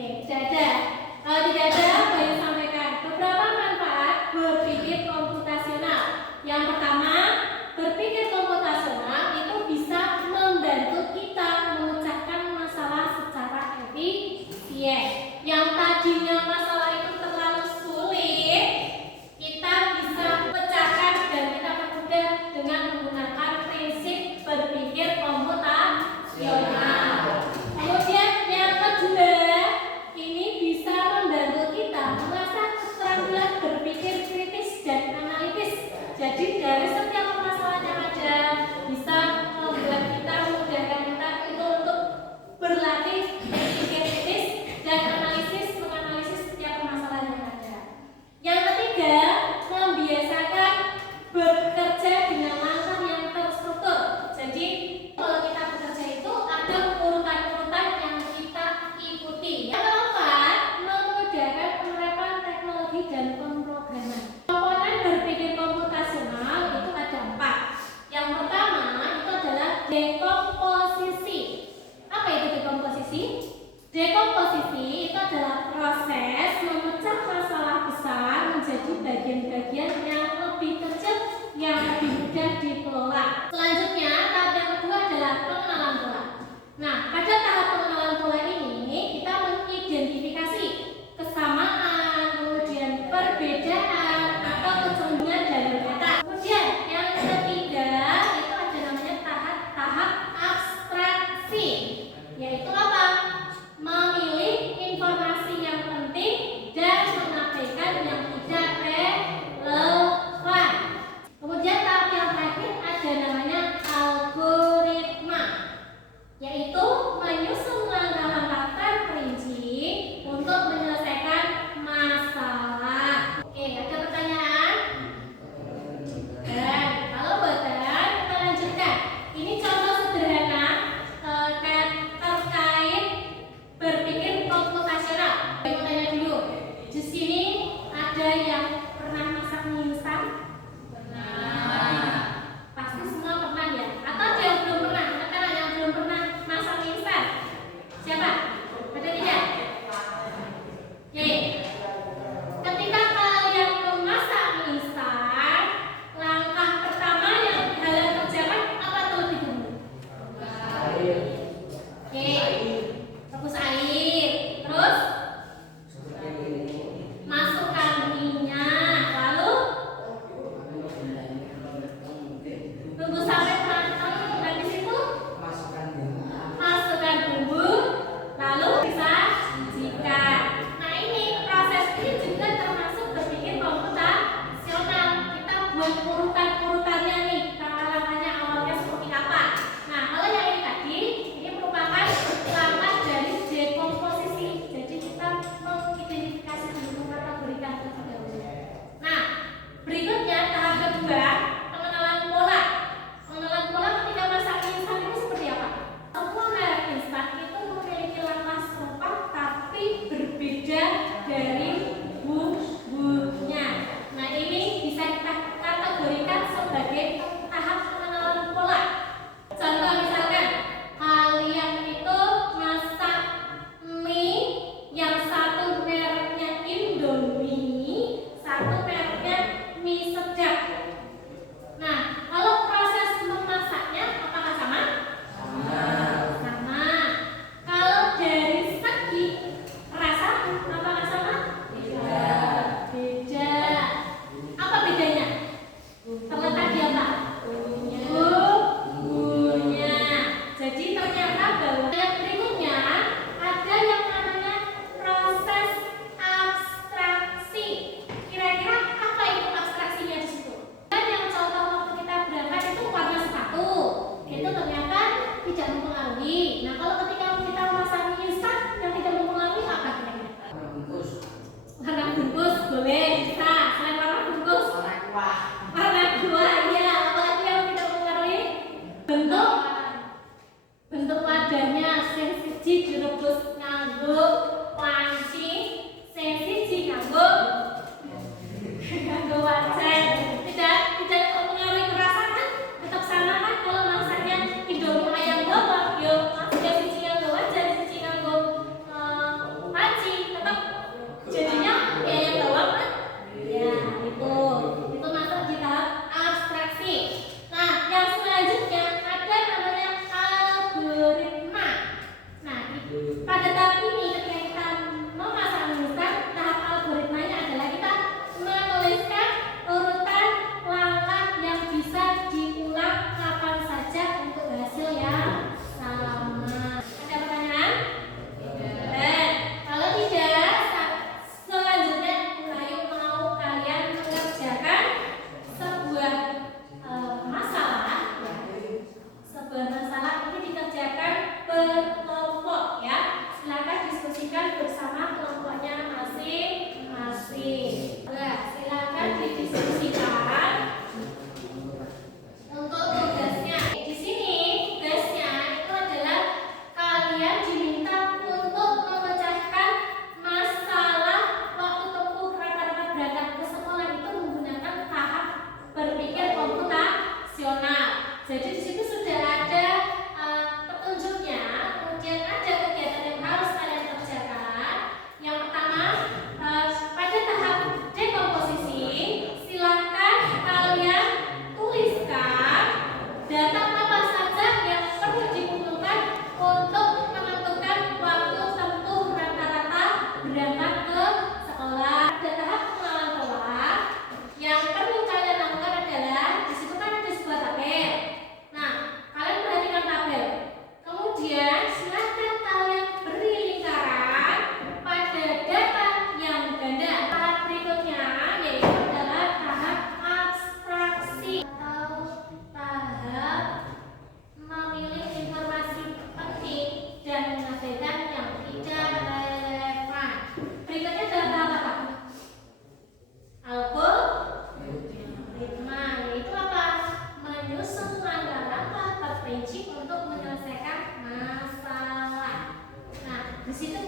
Oke, tidak ada. Kalau tidak ada, saya sampaikan beberapa manfaat berpikir komputasional. Yang pertama, berpikir komputasional itu bisa membantu kita memecahkan masalah secara efisien. Yang tadinya masalah itu terlalu sulit, kita bisa pecahkan dan kita permudah dengan menggunakan prinsip berpikir komputasional. Kemudian yang kedua, ini bisa membantu kita mengasah keterampilan berpikir kritis dan analitis. Jadi dari setiap permasalahan yang ada bisa membuat kita, memudahkan kita itu untuk berlatih berpikir kritis dan menganalisis setiap permasalahan yang ada. Yang ketiga, membiasakan bekerja dengan langkah yang terstruktur. Jadi kalau kita bekerja itu ada urutan-urutan yang kita ikuti. Yang keempat, memudahkan penerapan teknologi dan pemrograman. Komponen berpikir komputasional itu ada 4. Yang pertama itu adalah dekomposisi. Apa itu dekomposisi? Dekomposisi itu adalah proses memecah masalah besar menjadi bagian-bagian yang lebih kecil yang lebih mudah dikelola. Selanjutnya, tahap yang kedua adalah pengenalan pola. Nah, pada tahap pengenalan pola ini kita mengidentifikasi kesamaan, kemudian perbedaan atau kecenderungan dari data. Kemudian yang ketiga itu ada namanya tahap abstraksi, yaitu apa? Memilih informasi yang penting dan mengabaikan yang tidak relevan. Kemudian tahap yang terakhir ada namanya algoritma, yaitu menyusun langkah-langkah terperinci untuk menyelesaikan masalah. Oke, ada pertanyaan? Dan kalau boten, kita lanjutkan. Ini contoh sederhana terkait berpikir komputasional. Saya mau tanya dulu. Di sini ada yang pernah masak mie instan? Pernah. Pasti semua pernah ya? Atau ada yang belum pernah? Katakan yang belum pernah masak mie instan. Siapa? Ada tidak? Oke. Ketika kalian memasak mie instan, langkah pertama yang kalian kerjakan apa terlebih dahulu? Oke. Rebus air. Terus?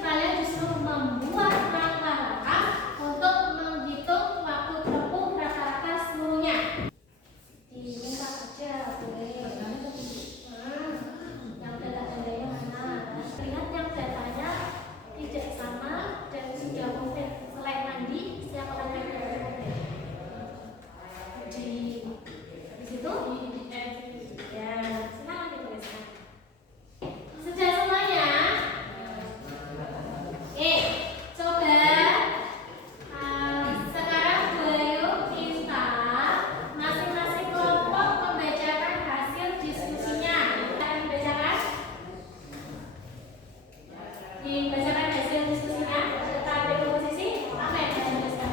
kalian justru membuat langkah-langkah untuk menghitung waktu tempuh rata-rata seluruhnya. Diminta aja boleh. Yang data-datanya mana? Lihat yang datanya tidak sama dan sudah komplit. Selain mandi, siapa yang komplit? Di situ ya, silakan dituliskan. Sudah semuanya? Coba sekarang Bu Ayu minta masing-masing kelompok membacakan hasil diskusinya. Kalian membacakan? Dibacakan hasil diskusinya. Kita ambil komposisi. Apa yang kalian tuliskan?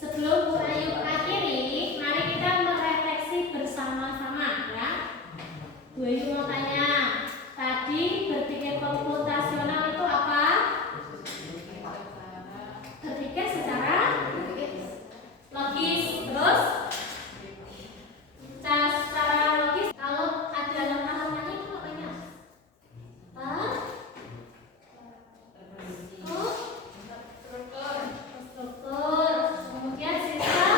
Sebelum Bu Ayu akhiri, mari kita merefleksi bersama-sama ya. Bu Ayu mau tanya, tadi berpikir komputasional itu apa? Berpikir secara logis, terus secara logis. Kalau ada langkah-langkahnya itu namanya struktur. Kemudian sistematis.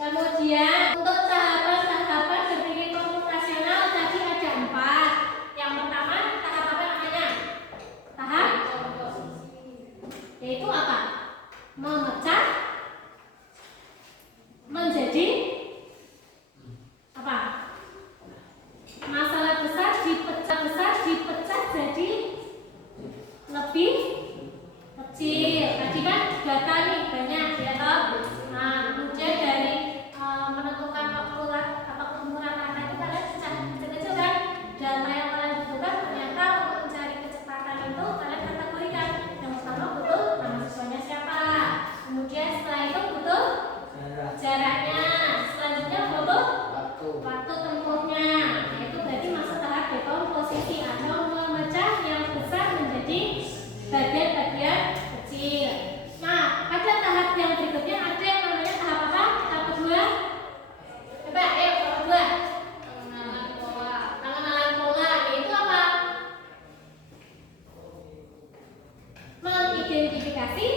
Kemudian untuk tahapan-tahapan berpikir komputasional tadi ada 4. Yang pertama tahap apa namanya? Tahap yaitu apa? Memecah menjadi apa? Masalah besar dipecah jadi lebih kecil. Tadi kan data nih banyak ya toh. Nah, kemudian dari menentukan waktu rata-rata itu kalian pecah kecil-kecil kan. Data yang kalian butuhkan ternyata untuk mencari kecepatan itu kalian kategorikan. Yang pertama butuh nama siswanya siapa. Kemudian setelah itu butuh jaraknya. Selanjutnya butuh waktu tempuhnya. Nah, itu berarti masuk tahap dekomposisi atau memecah yang besar menjadi bagian-bagian kecil. Nah, pada tahap yang berikutnya ada yang namanya tahap apa? Tahap kedua. Coba, ayo tahap kedua. Pengenalan pola. Yaitu apa? Mengidentifikasi